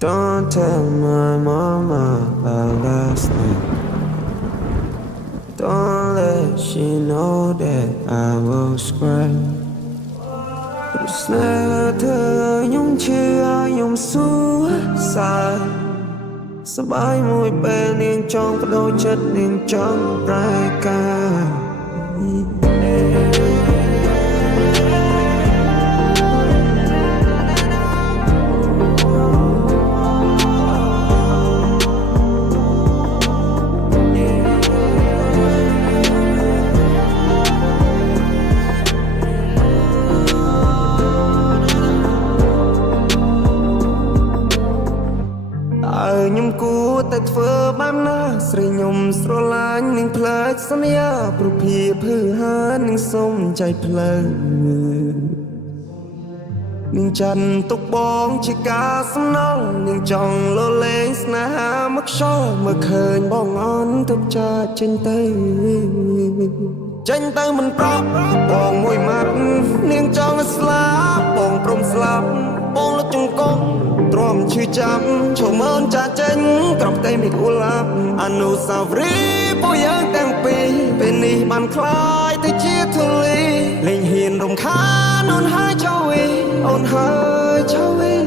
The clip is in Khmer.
Don't tell my mama about last night. Don't let she know that I was cry. It's never nhung chia nhung suicide. សបាយមួយពេលនាងចង់បដូរចិត្តនាងចង់ប្រែការខ្ញុំគួរតែធ្វើបែបណាស្រីខ្ញុំស្រឡាញ់នឹងផ្លែកសន្យាព្រោះភាពភឺហានឹងសុំใจផ្លូវនឹងចាន់ទុកបងជាការសំណងនឹងចង់លលេងស្នេហាមកខ្យល់មកឃើញបងអន់ទុកចាចេញទៅមិនប្រាប់បងមួយម៉ាត់នាងចង់ស្លាប់បងព្រមស្លាប់បងលុតចង្កងទ្រាំឈឺចាំឈរមើលចាចេញក្រប់តែមិនអ៊ូឡាប់អនុស្សាវរីយ៍ពួកយើងទាំងពីរពេលនេះបានคล้ายទៅជាធូលីលេងហ៊ានរំខានអូនហើយចៅវិញអូនហើយចៅវិញ